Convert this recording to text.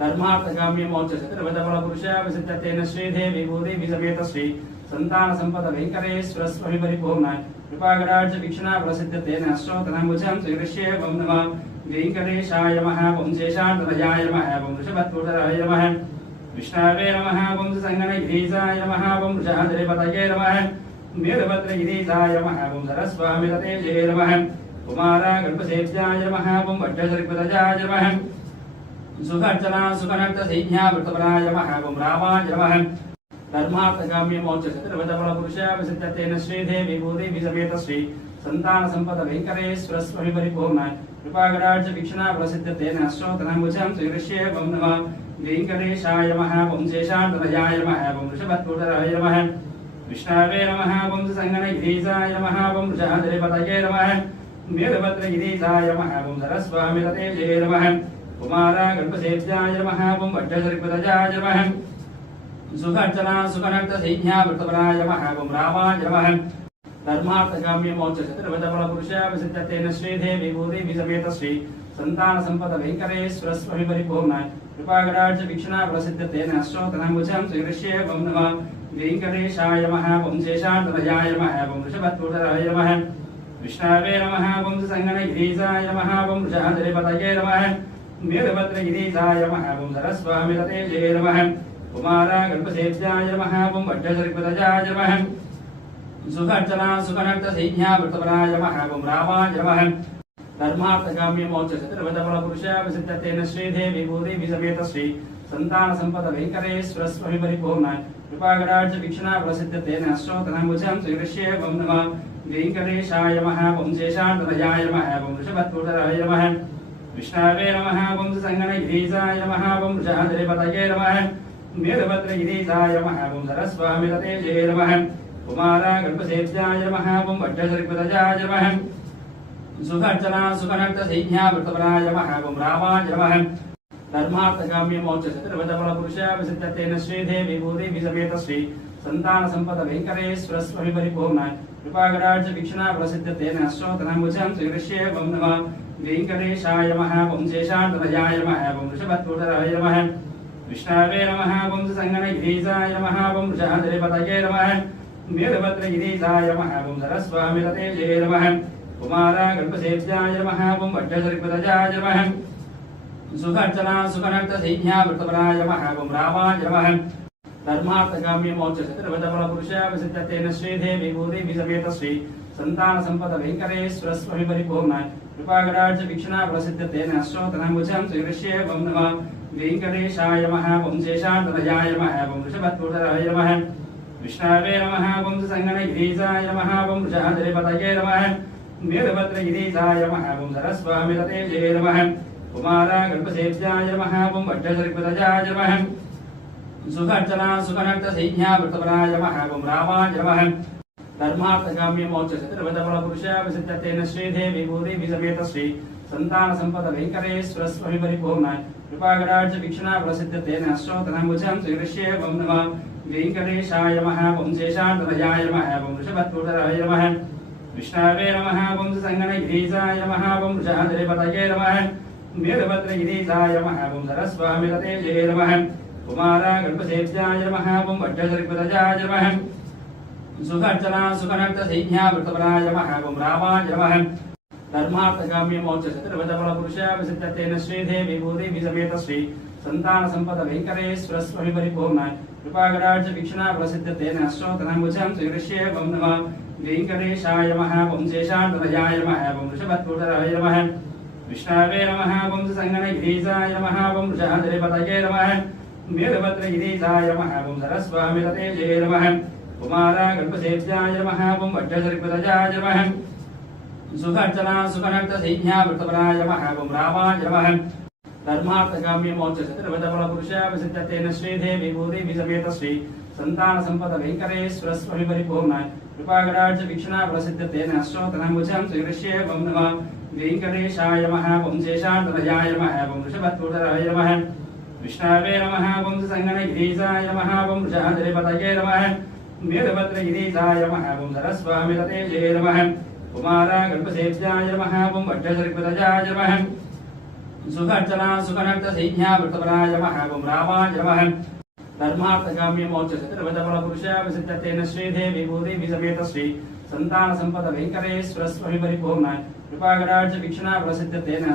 धर्मार्थकाम्य मोक्ष चतुर्विधफल पुरुषाभिसिद्धतेन श्रीदेवी भूदेवी समेत श्री संतान संपद वेंकटेश्वर स्वामी परिपूर्णाय कृपागराज वीक्षणा प्रसिद्धतेन अश्रोतनामुजं श्रीकृष्ये वं नमः वेंकटेशाय नमः वं शेषान्तनयाय नमः वं वृषभत्वतराय नमः विष्णवे नमः वं संगणगिरीशाय नमः वं वृषाधरिपतये नमः वीरभद्रगिरीशाय नमः वं सरस्वामिततेजये नमः कुमारा गणपसेव्याय नमः वं वड्डसरिपतजाय नमः सुखर्चना सुखनर्त सैन्या वृतपराय नमः वं रामाय नमः धर्मार्थकाम्य मोक्ष चतुर्विधफल पुरुषाभिसिद्धतेन श्रीदेवी भूदेवी समेत श्री संतान संपद वेंकटेश्वर स्वामी परिपूर्णाय कृपागराज वीक्षणा प्रसिद्धतेन अश्रोतनामुजं श्रीकृष्ये वं नमः वेंकटेशाय नमः वं शेषान्तनयाय नमः वं वृषभत्वतराय नमः विष्णवे नमः वं संगणगिरीशाय नमः वं वृषाधरिपतये नमः वीरभद्रगिरीशाय नमः वं सरस्वामिततेजये नमः कुमारा गणपसेव्याय नमः वं वड्डसरिपतजाय नमः सुखर्चना सुखनर्त सैन्या वृतपराय नमः वं रामाय नमः धर्मार्थकाम्य मोक्ष चतुर्विधफल पुरुषाभिसिद्धतेन श्रीदेवी भूदेवी समेत श्री संतान संपद वेंकटेश्वर स्वामी परिपूर्णाय कृपागराज वीक्षणा प्रसिद्धतेन अश्रोतनामुजं श्रीकृष्ये वं नमः वेंकटेशाय नमः वं शेषान्तनयाय नमः वं वृषभत्वतराय नमः विष्णवे नमः वं संगणगिरीशाय नमः वं वृषाधरिपतये नमः वीरभद्रगिरीशाय नमः वं सरस्वामिततेजये नमः कुमारा गणपसेव्याय नमः वं वड्डसरिपतजाय नमः सुखर्चना सुखनर्त सैन्या वृतपराय नमः वं रामाय नमः धर्मार्थकाम्य मोक्ष चतुर्विधफल पुरुषाभिसिद्धतेन श्रीदेवी भूदेवी समेत श्री संतान संपद वेंकटेश्वर स्वामी परिपूर्णाय कृपागराज वीक्षणा प्रसिद्धतेन अश्रोतनामुजं श्रीकृष्ये वं नमः वेंकटेशाय नमः वं शेषान्तनयाय नमः वं वृषभत्वतराय नमः विष्णवे नमः वं संगणगिरीशाय नमः वं वृषाधरिपतये नमः वीरभद्रगिरीशाय नमः वं सरस्वामिततेजये नमः कुमारा गणपसेव्याय नमः वं वड्डसरिपतजाय नमः सुखर्चना सुखनर्त सैन्या वृतपराय नमः वं रामाय नमः धर्मार्थकाम्य मोक्ष चतुर्विधफल पुरुषाभिसिद्धतेन श्रीदेवी भूदेवी समेत श्री संतान संपद वेंकटेश्वर स्वामी परिपूर्णाय कृपागराज वीक्षणा प्रसिद्धतेन अश्रोतनामुजं श्रीकृष्ये वं नमः वेंकटेशाय नमः वं शेषान्तनयाय नमः वं वृषभत्वतराय नमः विष्णवे नमः वं संगणगिरीशाय नमः वं वृषाधरिपतये नमः वीरभद्रगिरीशाय नमः वं सरस्वामिततेजये नमः कुमारा गणपसेव्याय नमः वं वड्डसरिपतजाय नमः सुखर्चना सुखनर्त सैन्या वृतपराय नमः वं रामाय नमः धर्मार्थकाम्य मोक्ष चतुर्विधफल पुरुषाभिसिद्धतेन श्रीदेवी भूदेवी समेत श्री संतान संपद वेंकटेश्वर स्वामी परिपूर्णाय कृपागराज वीक्षणा प्रसिद्धतेन अश्रोतनामुजं श्रीकृष्ये वं नमः वेंकटेशाय नमः वं शेषान्तनयाय नमः वं वृषभत्वतराय नमः विष्णवे नमः वं संगणगिरीशाय नमः वं वृषाधरिपतये नमः वीरभद्रगिरीशाय नमः वं सरस्वामिततेजये नमः कुमारा गणपसेव्याय नमः वं वड्डसरिपतजाय नमः सुखर्चना सुखनर्त सैन्या वृतपराय नमः वं रामाय नमः धर्मार्थकाम्य मोक्ष चतुर्विधफल पुरुषाभिसिद्धतेन श्रीदेवी भूदेवी समेत श्री संतान संपद वेंकटेश्वर स्वामी परिपूर्णाय कृपागराज वीक्षणा प्रसिद्धतेन अश्रोतनामुजं श्रीकृष्ये वं नमः वेंकटेशाय नमः वं शेषान्तनयाय नमः वं वृषभत्वतराय नमः विष्णवे नमः वं संगणगिरीशाय नमः वं वृषाधरिपतये नमः वीरभद्रगिरीशाय नमः वं सरस्वामिततेजये नमः कुमारा गणपसेव्याय नमः वं वड्डसरिपतजाय नमः सुखर्चना सुखनर्त सैन्या वृतपराय नमः वं रामाय नमः धर्मार्थकाम्य मोक्ष चतुर्विधफल पुरुषाभिसिद्धतेन श्रीदेवी भूदेवी समेत श्री संतान संपद वेंकटेश्वर स्वामी परिपूर्णाय कृपागराज वीक्षणा प्रसिद्धतेन अश्रोतनामुजं श्रीकृष्ये वं नमः वेंकटेशाय नमः वं शेषान्तनयाय नमः वं वृषभत्वतराय नमः विष्णवे नमः वं संगणगिरीशाय नमः वं वृषाधरिपतये नमः वीरभद्रगिरीशाय नमः वं सरस्वामिततेजये नमः कुमारा गणपसेव्याय नमः वं वड्डसरिपतजाय नमः सुखर्चना सुखनर्त सैन्या वृतपराय नमः वं रामाय नमः धर्मार्थकाम्य मोक्ष चतुर्विधफल पुरुषाभिसिद्धतेन श्रीदेवी भूदेवी समेत श्री संतान संपद वेंकटेश्वर स्वामी परिपूर्णाय कृपागराज वीक्षणा प्रसिद्धतेन अश्रोतनामुजं श्रीकृष्ये वं नमः वेंकटेशाय नमः वं शेषान्तनयाय नमः वं वृषभत्वतराय नमः विष्णवे नमः वं संगणगिरीशाय नमः वं वृषाधरिपतये नमः वीरभद्रगिरीशाय नमः वं सरस्वामिततेजये नमः कुमारा गणपसेव्याय नमः वं वड्डसरिपतजाय नमः सुखर्चना सुखनक्त सैन्या वृतपराय नमः ओम रामाय नमः धर्मार्थकाम्य मोक्ष सत्यवतबल पुरुषया विसिद्धतेन श्रीदेवी भूदेवी समेत श्री संतान संपद वेंकटेश्वर स्वामी परिपूर्ण कृपागणार्च वीक्षणा प्रसिद्धतेन